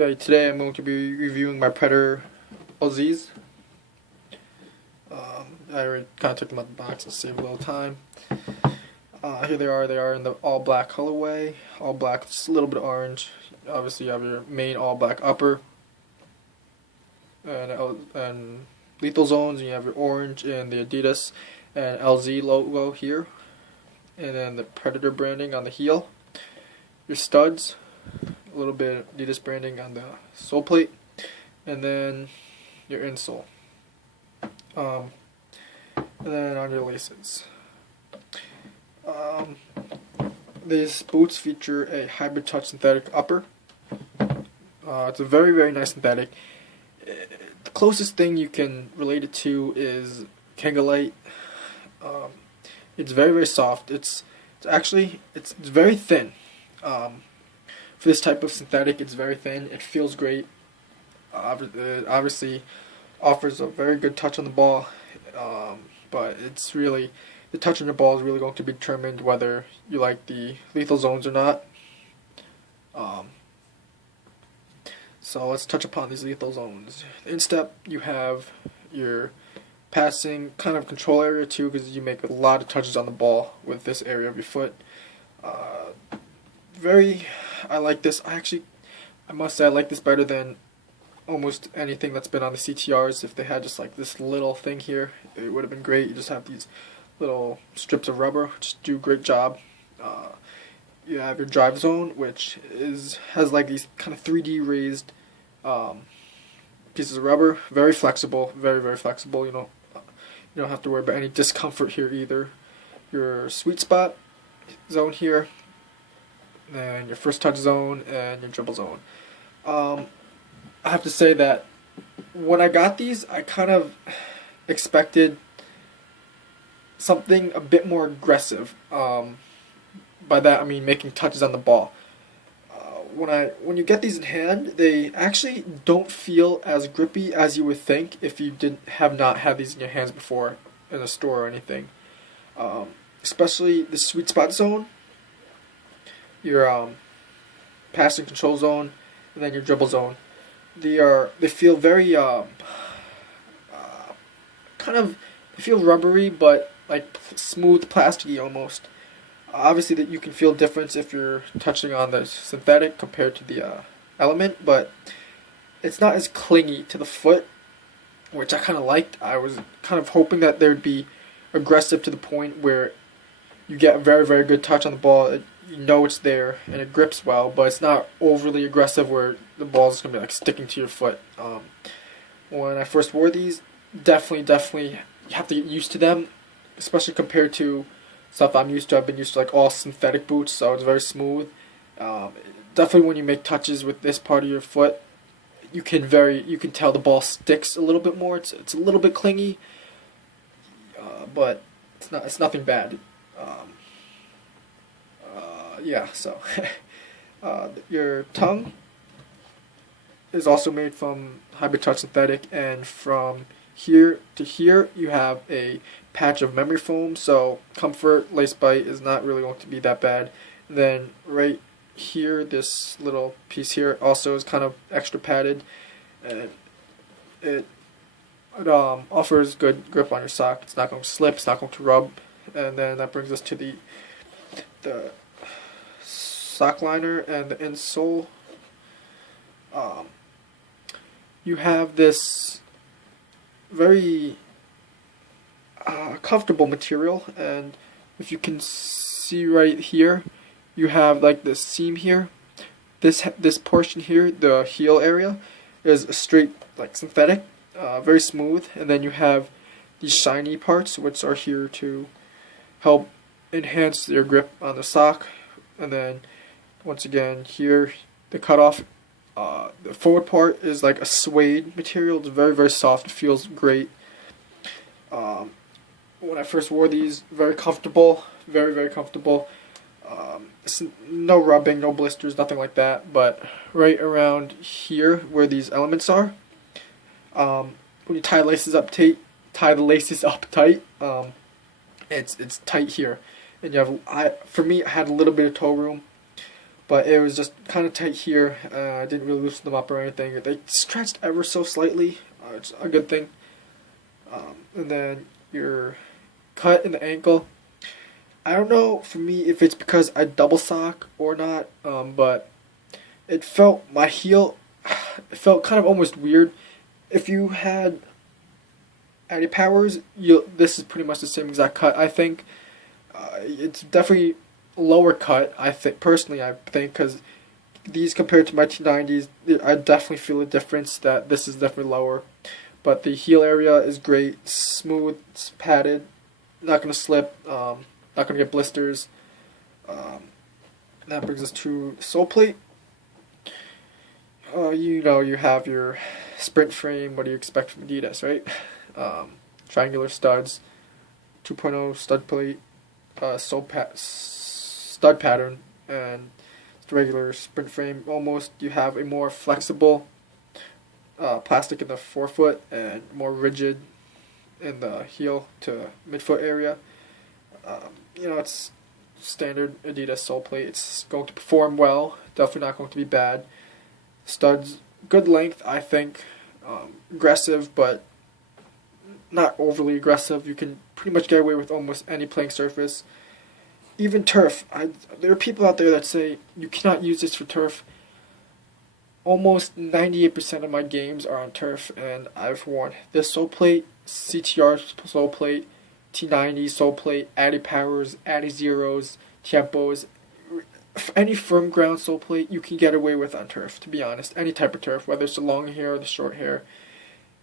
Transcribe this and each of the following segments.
Okay, today I'm going to be reviewing my Predator LZs. I already kind of took them out of the box to save a little time. Here they are in the all black colorway, all black, just a little bit of orange. Obviously you have your main all black upper and lethal zones, and you have your orange and the Adidas and LZ logo here, and then the Predator branding on the heel, your studs, a little bit of Adidas branding on the sole plate, and then your insole, and then on your laces. These boots feature a hybrid touch synthetic upper. It's a very, very nice synthetic. The closest thing you can relate it to is Kangalite. It's very, very soft. It's very thin. For this type of synthetic, it's very thin. It feels great. It obviously offers a very good touch on the ball, but it's really, the touch on the ball is really going to be determined whether you like the lethal zones or not. So let's touch upon these lethal zones. In step, you have your passing kind of control area too, because you make a lot of touches on the ball with this area of your foot. I like this. I must say I like this better than almost anything that's been on the CTRs. If they had just like this little thing here, it would have been great. You just have these little strips of rubber, which do a great job. You have your drive zone, which has like these kind of 3D raised pieces of rubber. Very flexible, very, very flexible. You don't have to worry about any discomfort here either. Your sweet spot zone here, and your first touch zone, and your dribble zone. I have to say that when I got these, I kind of expected something a bit more aggressive. By that I mean making touches on the ball. When you get these in hand, they actually don't feel as grippy as you would think if you have not had these in your hands before in a store or anything. Especially the sweet spot zone, your passing control zone, and then your dribble zone. They feel very they feel rubbery, but like smooth, plasticky almost. Obviously, that you can feel difference if you're touching on the synthetic compared to the element, but it's not as clingy to the foot, which I kind of liked. I was kind of hoping that they'd be aggressive to the point where you get a very, very good touch on the ball. You know it's there and it grips well, but it's not overly aggressive where the ball is going to be like sticking to your foot. When I first wore these, definitely you have to get used to them, especially compared to stuff I'm used to. I've been used to like all synthetic boots, so it's very smooth. Definitely when you make touches with this part of your foot, you can tell the ball sticks a little bit more. It's a little bit clingy, but it's nothing bad. Yeah, so your tongue is also made from hybrid touch synthetic, and from here to here you have a patch of memory foam, so comfort, lace bite is not really going to be that bad. And then right here, this little piece here also is kind of extra padded, and it offers good grip on your sock. It's not going to slip, it's not going to rub. And then that brings us to the sock liner and the insole. You have this very comfortable material, and if you can see right here, you have like this seam here. This portion here, the heel area, is a straight like synthetic, very smooth, and then you have these shiny parts which are here to help enhance your grip on the sock. And then once again here, the cutoff, the forward part is like a suede material. It's very, very soft. It feels great. When I first wore these, very comfortable, very, very comfortable. No rubbing, no blisters, nothing like that. But right around here where these elements are, when you tie the laces up tight, it's tight here, and you have. For me, I had a little bit of toe room, but it was just kind of tight here. I didn't really loosen them up or anything. They stretched ever so slightly. It's a good thing. And then your cut in the ankle. I don't know for me if it's because I double sock or not, but it felt my heel. It felt kind of almost weird. If you had Adidas Powers, this is pretty much the same exact cut. I think it's definitely lower cut. I think personally, because these compared to my T90s, I definitely feel a difference. That this is definitely lower, but the heel area is great, smooth, it's padded, not gonna slip, not gonna get blisters. That brings us to sole plate. You have your sprint frame. What do you expect from Adidas, right? Triangular studs, 2.0 stud plate, stud pattern, and the regular sprint frame. Almost, you have a more flexible plastic in the forefoot and more rigid in the heel to midfoot area. It's standard Adidas sole plate. It's going to perform well. Definitely not going to be bad. Studs, good length, I think. Aggressive, but not overly aggressive. You can pretty much get away with almost any playing surface. Even turf. There are people out there that say you cannot use this for turf. Almost 98% of my games are on turf, and I've worn this sole plate, CTR sole plate, T90 sole plate, Adi Powers, Adi Zeros, Tempos. Any firm ground sole plate you can get away with on turf, to be honest. Any type of turf, whether it's the long hair or the short hair.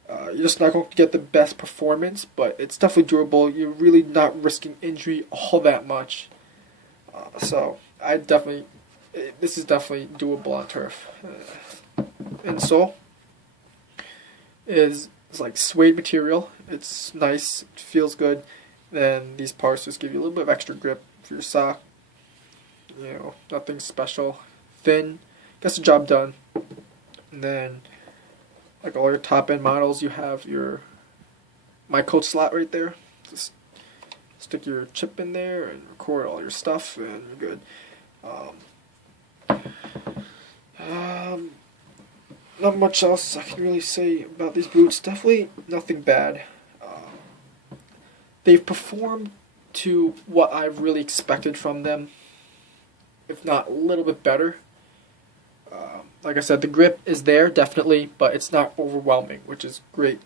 You're just not going to get the best performance, but it's definitely durable. You're really not risking injury all that much. So this is definitely doable on turf. And sole is like suede material. It's nice, it feels good. Then these parts just give you a little bit of extra grip for your sock. Nothing special. Thin, gets the job done. And then, like all your top end models, you have your My Coach slot right there. Just stick your chip in there and record all your stuff, and you're good. Not much else I can really say about these boots. Definitely nothing bad. They've performed to what I've really expected from them, if not a little bit better. Like I said, the grip is there, definitely, but it's not overwhelming, which is great.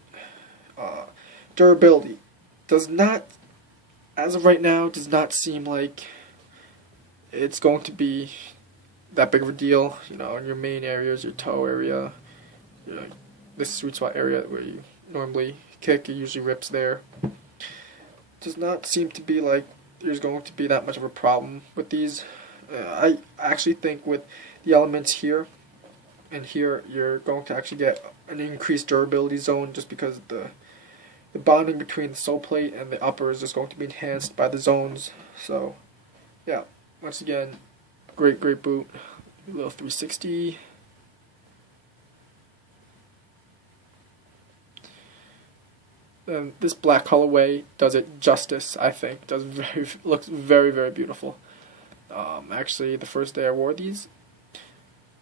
Durability does not, as of right now, does not seem like it's going to be that big of a deal. In your main areas, your toe area, this sweet spot area where you normally kick, it usually rips there. Does not seem to be like there's going to be that much of a problem with these. I actually think with the elements here and here, you're going to actually get an increased durability zone just because the bonding between the sole plate and the upper is just going to be enhanced by the zones. So, yeah, once again, great boot. A little 360. And this black colorway does it justice, I think. Looks very, very beautiful. Actually, the first day I wore these,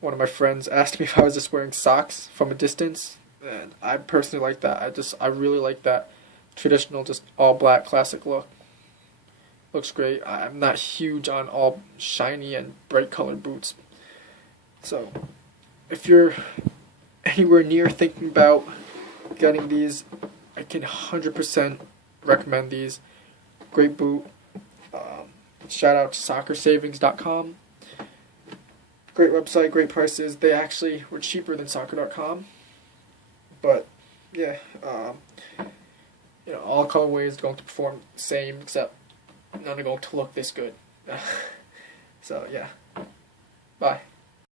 one of my friends asked me if I was just wearing socks from a distance, and I personally like that. I really like that traditional, just all black classic look. Looks great. I'm not huge on all shiny and bright colored boots, so if you're anywhere near thinking about getting these, I can 100% recommend these. Great boot. Shout out to soccersavings.com. Great website, great prices. They actually were cheaper than soccer.com. But yeah, all colorways going to perform the same, except none are going to look this good. So yeah, bye.